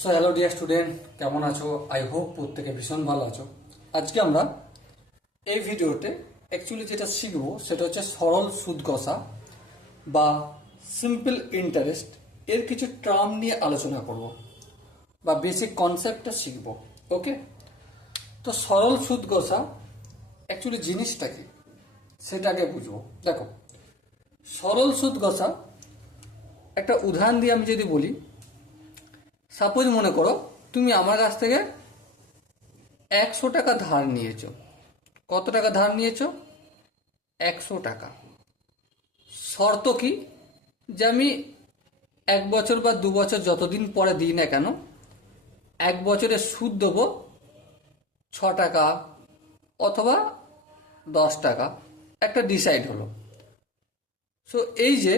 So hello dear student কেমন আছো? I hope প্রত্যেকে ভীষণ ভালো আছো। আজকে আমরা এই ভিডিওতে অ্যাকচুয়ালি যেটা শিখব, সেটা হচ্ছে সরল সুদ কষা বা সিম্পল ইন্টারেস্ট এর কিছু টার্ম নিয়ে আলোচনা করব বা বেসিক কনসেপ্টটা শিখব ওকে তো সরল সুদ কষা অ্যাকচুয়ালি জিনিসটা কি? সেটাকে বুঝব। দেখো, সরল সুদ কষা একটা উদাহরণ দিয়ে আমি যদি বলি সাপোজ মনে করো, তুমি আমার কাছ থেকে একশো টাকা ধার নিয়েছো। কত টাকা ধার নিয়েছো? একশো টাকা। শর্ত কি? যে আমি এক বছর বা দু বছর যতদিন পরে দিই না কেন, এক বছরে সুদ দেবো ছ টাকা অথবা দশ টাকা। একটা ডিসাইড হলো। সো এই যে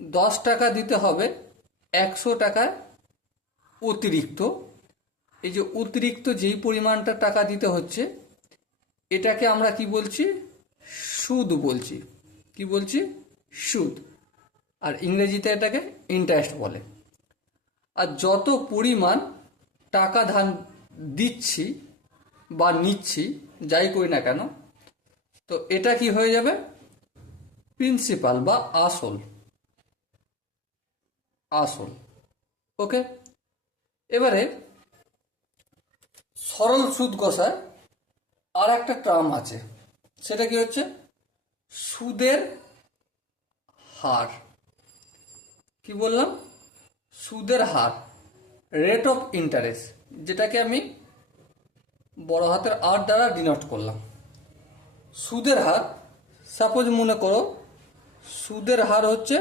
দশ টাকা দিতে হবে, একশো টাকায় অতিরিক্ত। এই যে অতিরিক্ত যেই পরিমাণটা টাকা দিতে হচ্ছে, এটাকে আমরা কি বলছি? সুদ বলছি। কি বলছি? সুদ। আর ইংরেজিতে এটাকে ইন্টারেস্ট বলে। আর যত পরিমাণ টাকা ধান দিচ্ছি বা নিচ্ছি, যাই করি না কেন, তো এটা কি হয়ে যাবে? প্রিন্সিপাল বা আসল। আসল। ওকে এবারে সরল সুদ কষায় আর একটা টার্ম আছে। সেটা কি হচ্ছে? সুদের হার। কি বললাম? সুদের হার। রেট অফ ইন্টারেস্ট যেটাকে আমি বড় হাতের আর দ্বারা ডিনোট করলাম। সুদের হার সাপোজ মনে করো, সুদের হার হচ্ছে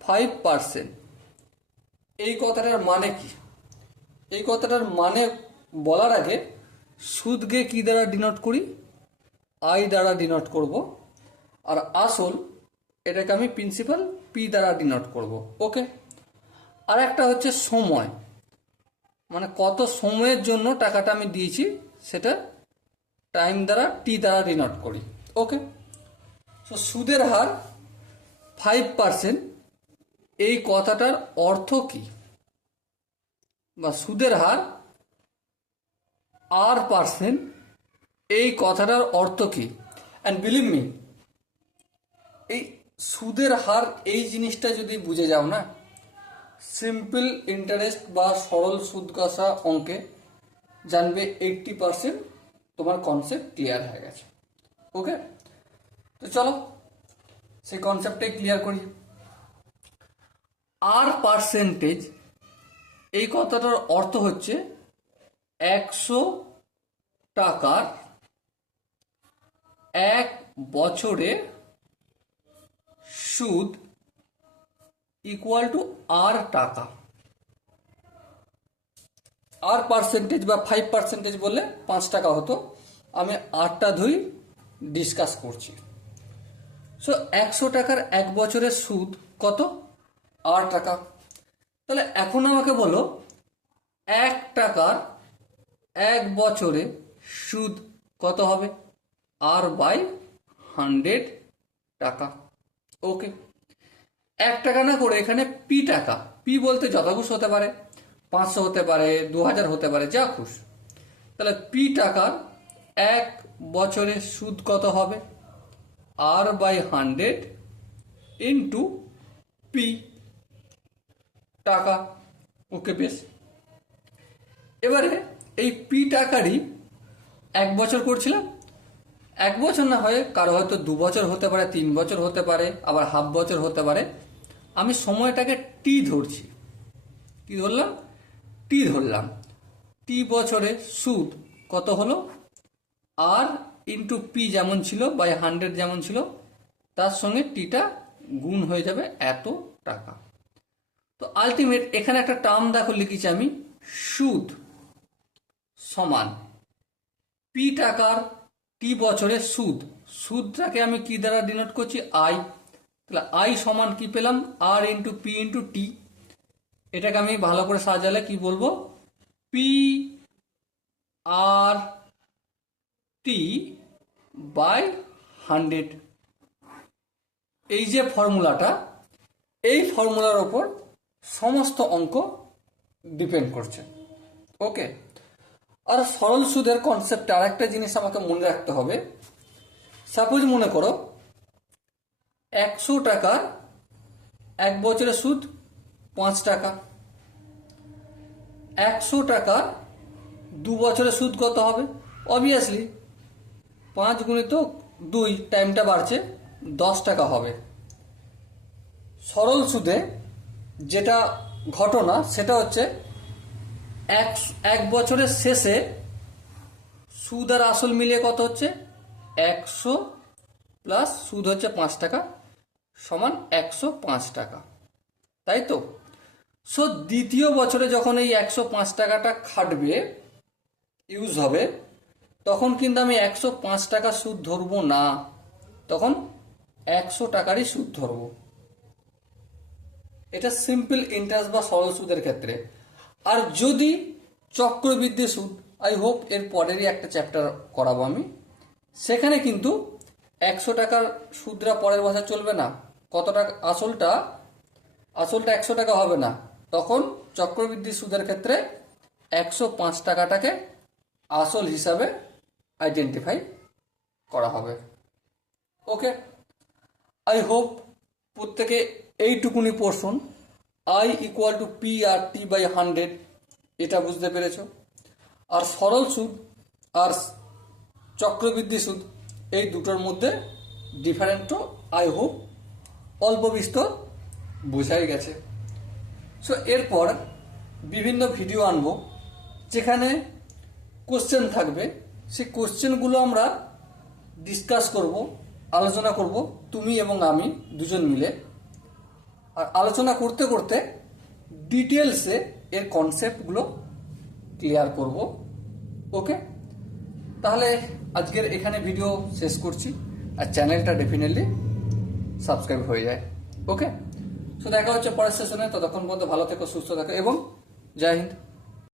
ফাইভ পার্সেন্ট এই কথাটার মানে কি? এই কথাটার মানে বলার আগে সুদকে কি দ্বারা ডিনোট করি? আই দ্বারা ডিনোট করব। আর আসল এটাকে আমি প্রিন্সিপাল পি দ্বারা ডিনোট করব। ওকে আর একটা হচ্ছে সময়। মানে কত সময়ের জন্য টাকাটা আমি দিয়েছি, সেটা টাইম দ্বারা টি দ্বারা ডিনোট করি। ওকে তো সুদের হার ফাইভ পার্সেন্ট এই কথাটার অর্থ কি? বা সুদের হার আর পার্সেন্ট এই কথাটার অর্থ কি? অ্যান্ড বিলিভ মি এই সুদের হার, এই জিনিসটা যদি বুঝে যাও না সিম্পল ইন্টারেস্ট বা সরল সুদ কষা অঙ্কে জানবে এইটটি পার্সেন্ট তোমার কনসেপ্ট ক্লিয়ার হয়ে গেছে। ওকে তো চলো, সেই কনসেপ্টটাই ক্লিয়ার করি। আর পার্সেন্টেজ এই কথাটার অর্থ হচ্ছে একশো টাকার এক বছরে সুদ ইকুয়াল টু আর টাকা। আর পার্সেন্টেজ বা ফাইভ পার্সেন্টেজ বললে পাঁচ টাকা হতো। আমি আটটা ধুই ডিসকাস করছি। সো একশো টাকার এক বছরের সুদ কত? আট টাকা। তাহলে এখন আমাকে বলো, এক টাকার এক বছরে সুদ কত হবে? আর বাই হান্ড্রেড টাকা। ওকে। এক টাকা না করে এখানে পি টাকা। পি বলতে যত খুশ হতে পারে, পাঁচশো হতে পারে দু হাজার হতে পারে, যা খুশ। তাহলে পি টাকার এক বছরে সুদ কত হবে? R by hundred into P. টাকা। ওকে, বেশ। এবারে এই পি টাকারই এক বছর করছিলাম। এক বছর না হয় কারও হয়তো দু বছর হতে পারে, তিন বছর হতে পারে, আবার হাফ বছর হতে পারে। আমি সময়টাকে টি ধরছি। কি ধরলাম টি ধরলাম। টি বছরে সুদ কত হলো? আর ইন্টু পি যেমন ছিল বাই হান্ড্রেড যেমন ছিল, তার সঙ্গে টিটা গুণ হয়ে যাবে এত টাকা। তো আলটিমেট এখানে একটা টার্ম দেখো লিখেছি আমি, সুদ সমান পি টাকার টি বছরের সুদ। সুদটাকে আমি কি দ্বারা ডিনোট করছি? আই তাহলে আই সমান কি পেলাম? R into P into T এটাকে আমি ভালো করে সাজালে কি বলব? P R T by hundred এই যে ফর্মুলাটা এই ফর্মুলার ওপর সমস্ত অঙ্ক ডিপেন্ড করছে। ওকে আর সরল সুদের কনসেপ্টে আরেকটা জিনিস আমাকে মনে রাখতে হবে। সাপোজ মনে করো, একশো টাকা, এক বছরের সুদ পাঁচ টাকা। একশো টাকা, দু বছরের সুদ কত হবে? অবভিয়াসলি পাঁচ গুণিত দুই টাইমটা বাড়ছে, দশ টাকা হবে। সরল সুদে যেটা ঘটনা, সেটা হচ্ছে এক এক বছরের শেষে সুদ আর আসল মিলিয়ে কত হচ্ছে? একশো প্লাস সুদ হচ্ছে পাঁচ টাকা সমান একশো পাঁচ টাকা। তাই তো? সো দ্বিতীয় বছরে যখন এই একশো পাঁচ টাকাটা খাটবে ইউজ হবে, তখন কিন্তু আমি একশো পাঁচ টাকা সুদ ধরবো না। তখন একশো টাকারই সুদ ধরবো। এটা সিম্পল ইন্টারেস্ট বা সরল সুদের ক্ষেত্রে। আর যদি চক্রবৃদ্ধি সুদ আই হোপ এর পরেরই একটা চ্যাপ্টার করাবো আমি। সেখানে কিন্তু একশো টাকার সুদরা পরের বছর চলবে না। কত টাকা, আসলটা আসলটা একশো টাকা হবে না। তখন চক্রবৃদ্ধি সুদের ক্ষেত্রে একশো পাঁচ টাকাটাকে আসল হিসাবে আইডেন্টিফাই করা হবে। ওকে আই হোপ প্রত্যেকে এইটুকুনি portion I equal to P R T by hundred এটা বুঝতে পেরেছ? আর সরল সুদ আর চক্রবৃদ্ধি সুদ, এই দুটোর মধ্যে ডিফারেন্টও আই হোপ অল্প বিস্তর বোঝাই গেছে। সো এরপর বিভিন্ন ভিডিও আনব, যেখানে কোশ্চেন থাকবে। সেই কোশ্চেনগুলো আমরা ডিসকাস করব, আলোচনা করব, তুমি এবং আমি দুজন মিলে। আর আলোচনা করতে করতে ডিটেলসে এর কনসেপ্টগুলো ক্লিয়ার করব। ওকে তাহলে আজকের এখানে ভিডিও শেষ করছি আর চ্যানেলটা ডেফিনেটলি সাবস্ক্রাইব হয়ে যায়। ওকে তো দেখা হচ্ছে পরের সেশনে ততক্ষণ পর্যন্ত ভালো থেকো, সুস্থ থাকো এবং জয় হিন্দ।